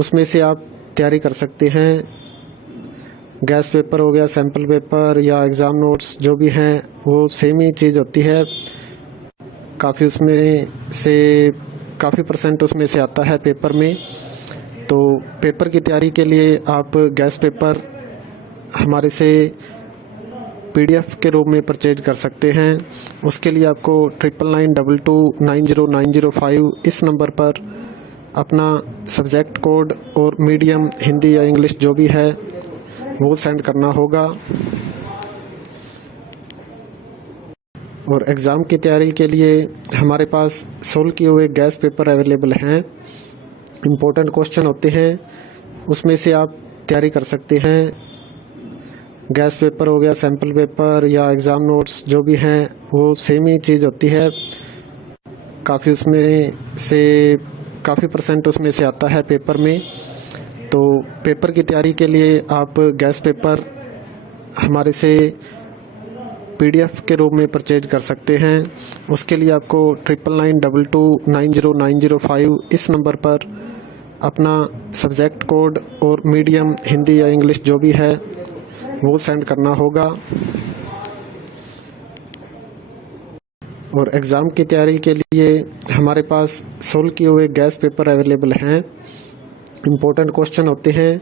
उसमें से आप तैयारी कर सकते हैं। गैस पेपर हो गया, सैम्पल पेपर या एग्ज़ाम नोट्स जो भी हैं वो सेम ही चीज़ होती है। काफ़ी उसमें से काफ़ी परसेंट उसमें से आता है पेपर में। तो पेपर की तैयारी के लिए आप गैस पेपर हमारे से PDF के रूप में परचेज कर सकते हैं। उसके लिए आपको 9992290905 इस नंबर पर अपना सब्जेक्ट कोड और मीडियम हिंदी या इंग्लिश जो भी है वो सेंड करना होगा। और एग्ज़ाम की तैयारी के लिए हमारे पास सोल्व किए हुए गैस पेपर अवेलेबल हैं। इम्पोर्टेंट क्वेश्चन होते हैं, उसमें से आप तैयारी कर सकते हैं। गैस पेपर हो गया, सैम्पल पेपर या एग्ज़ाम नोट्स जो भी हैं वो सेम ही चीज़ होती है। काफ़ी उसमें से काफ़ी परसेंट उसमें से आता है पेपर में। तो पेपर की तैयारी के लिए आप गैस पेपर हमारे से PDF के रूप में परचेज कर सकते हैं। उसके लिए आपको 9992290905 इस नंबर पर अपना सब्जेक्ट कोड और मीडियम हिंदी या इंग्लिश जो भी है वो सेंड करना होगा। और एग्ज़ाम की तैयारी के लिए हमारे पास सोल्व किए हुए गैस पेपर अवेलेबल हैं। इम्पोर्टेंट क्वेश्चन होते हैं,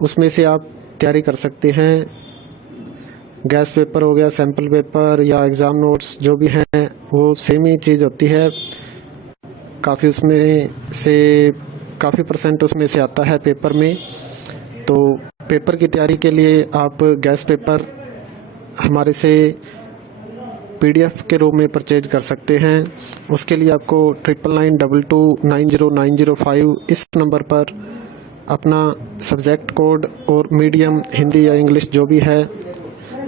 उसमें से आप तैयारी कर सकते हैं। गैस पेपर हो गया, सैम्पल पेपर या एग्ज़ाम नोट्स जो भी हैं वो सेम ही चीज़ होती है। काफ़ी उसमें से काफ़ी परसेंट उसमें से आता है पेपर में। तो पेपर की तैयारी के लिए आप गैस पेपर हमारे से PDF के रूप में परचेज कर सकते हैं। उसके लिए आपको 9992290905 इस नंबर पर अपना सब्जेक्ट कोड और मीडियम हिंदी या इंग्लिश जो भी है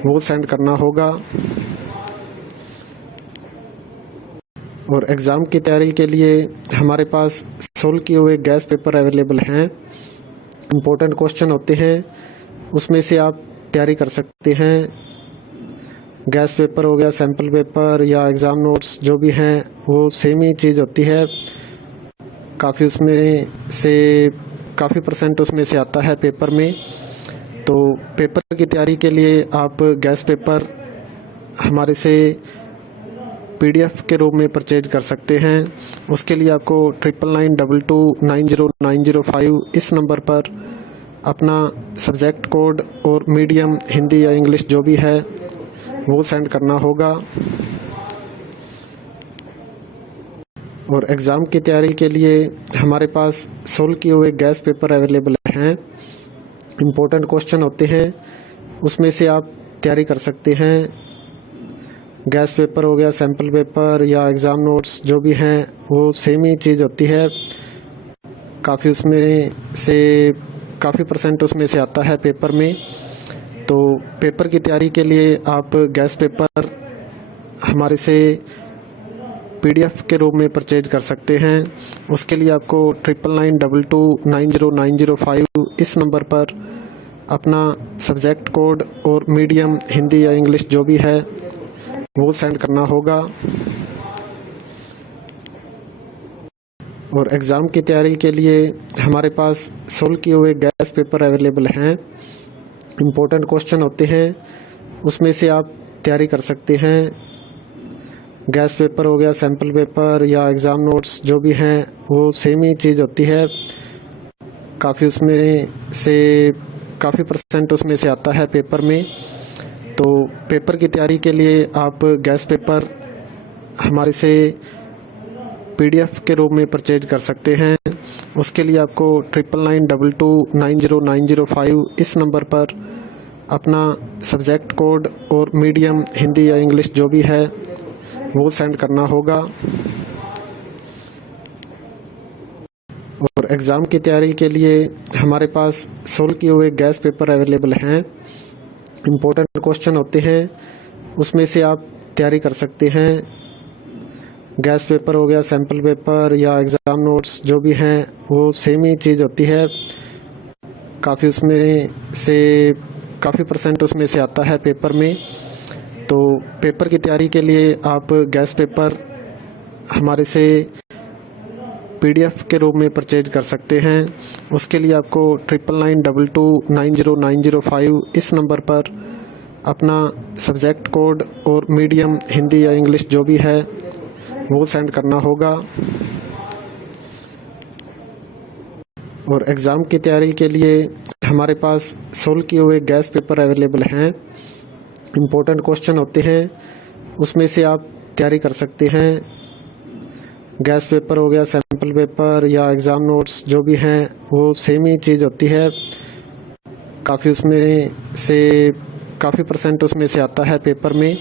वो सेंड करना होगा। और एग्ज़ाम की तैयारी के लिए हमारे पास सोल्व किए हुए गैस पेपर अवेलेबल हैं। इम्पोर्टेंट क्वेश्चन होते हैं, उसमें से आप तैयारी कर सकते हैं। गैस पेपर हो गया, सैम्पल पेपर या एग्ज़ाम नोट्स जो भी हैं वो सेम ही चीज़ होती है। काफ़ी उसमें से काफ़ी परसेंट उसमें से आता है पेपर में। तो पेपर की तैयारी के लिए आप गैस पेपर हमारे से PDF के रूप में परचेज कर सकते हैं। उसके लिए आपको 9992290905 इस नंबर पर अपना सब्जेक्ट कोड और मीडियम हिंदी या इंग्लिश जो भी है वो सेंड करना होगा। और एग्ज़ाम की तैयारी के लिए हमारे पास सोल्व किए हुए गैस पेपर अवेलेबल हैं। इम्पोर्टेंट क्वेश्चन होते हैं, उसमें से आप तैयारी कर सकते हैं। गैस पेपर हो गया, सैम्पल पेपर या एग्ज़ाम नोट्स जो भी हैं वो सेम ही चीज़ होती है। काफ़ी उसमें से काफ़ी परसेंट उसमें से आता है पेपर में। तो पेपर की तैयारी के लिए आप गैस पेपर हमारे से PDF के रूप में परचेज कर सकते हैं। उसके लिए आपको 9992290905 इस नंबर पर अपना सब्जेक्ट कोड और मीडियम हिंदी या इंग्लिश जो भी है वो सेंड करना होगा। और एग्ज़ाम की तैयारी के लिए हमारे पास सोल्व किए हुए गैस पेपर अवेलेबल हैं। इम्पोर्टेंट क्वेश्चन होते हैं, उसमें से आप तैयारी कर सकते हैं। गैस पेपर हो गया, सैम्पल पेपर या एग्ज़ाम नोट्स जो भी हैं वो सेम ही चीज़ होती है। काफ़ी उसमें से काफ़ी परसेंट उसमें से आता है पेपर में। तो पेपर की तैयारी के लिए आप गैस पेपर हमारे से PDF के रूप में परचेज कर सकते हैं। उसके लिए आपको 9992290905 इस नंबर पर अपना सब्जेक्ट कोड और मीडियम हिंदी या इंग्लिश जो भी है वो सेंड करना होगा। और एग्ज़ाम की तैयारी के लिए हमारे पास सोल्व किए हुए गैस पेपर अवेलेबल हैं। इम्पोर्टेंट क्वेश्चन होते हैं, उसमें से आप तैयारी कर सकते हैं। गैस पेपर हो गया, सैम्पल पेपर या एग्ज़ाम नोट्स जो भी हैं वो सेम ही चीज़ होती है। काफ़ी उसमें से काफ़ी परसेंट उसमें से आता है पेपर में। तो पेपर की तैयारी के लिए आप गैस पेपर हमारे से PDF के रूप में परचेज कर सकते हैं। उसके लिए आपको 9992290905 इस नंबर पर अपना सब्जेक्ट कोड और मीडियम हिंदी या इंग्लिश जो भी है वो सेंड करना होगा। और एग्ज़ाम की तैयारी के लिए हमारे पास सोल्व किए हुए गैस पेपर अवेलेबल हैं। इम्पोर्टेंट क्वेश्चन होते हैं, उसमें से आप तैयारी कर सकते हैं। गैस पेपर हो गया, सैम्पल पेपर या एग्ज़ाम नोट्स जो भी हैं वो सेम ही चीज़ होती है। काफ़ी उसमें से काफ़ी % उसमें से आता है पेपर में।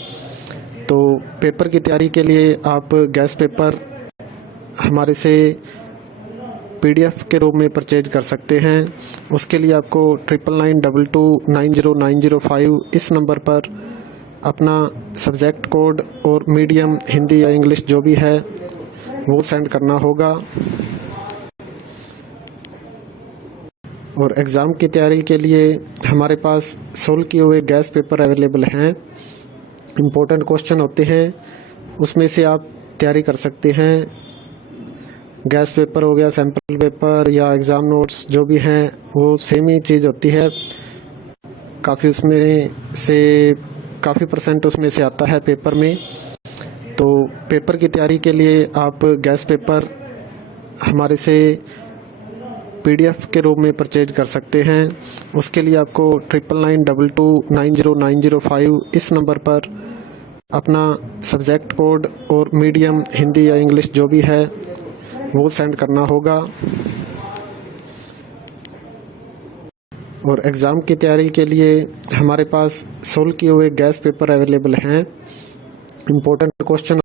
तो पेपर की तैयारी के लिए आप गैस पेपर हमारे से PDF के रूप में परचेज कर सकते हैं। उसके लिए आपको 9992290905 इस नंबर पर अपना सब्जेक्ट कोड और मीडियम हिंदी या इंग्लिश जो भी है वो सेंड करना होगा। और एग्ज़ाम की तैयारी के लिए हमारे पास सोल्व किए हुए गैस पेपर अवेलेबल हैं। इम्पोर्टेंट क्वेश्चन होते हैं, उसमें से आप तैयारी कर सकते हैं। गैस पेपर हो गया, सैम्पल पेपर या एग्ज़ाम नोट्स जो भी हैं वो सेम ही चीज़ होती है। काफ़ी उसमें से काफ़ी % उसमें से आता है पेपर में। तो पेपर की तैयारी के लिए आप गैस पेपर हमारे से PDF के रूप में परचेज कर सकते हैं। उसके लिए आपको 9992290905 इस नंबर पर अपना सब्जेक्ट कोड और मीडियम हिंदी या इंग्लिश जो भी है वो सेंड करना होगा। और एग्ज़ाम की तैयारी के लिए हमारे पास सोल्व किए हुए गैस पेपर अवेलेबल हैं। Important question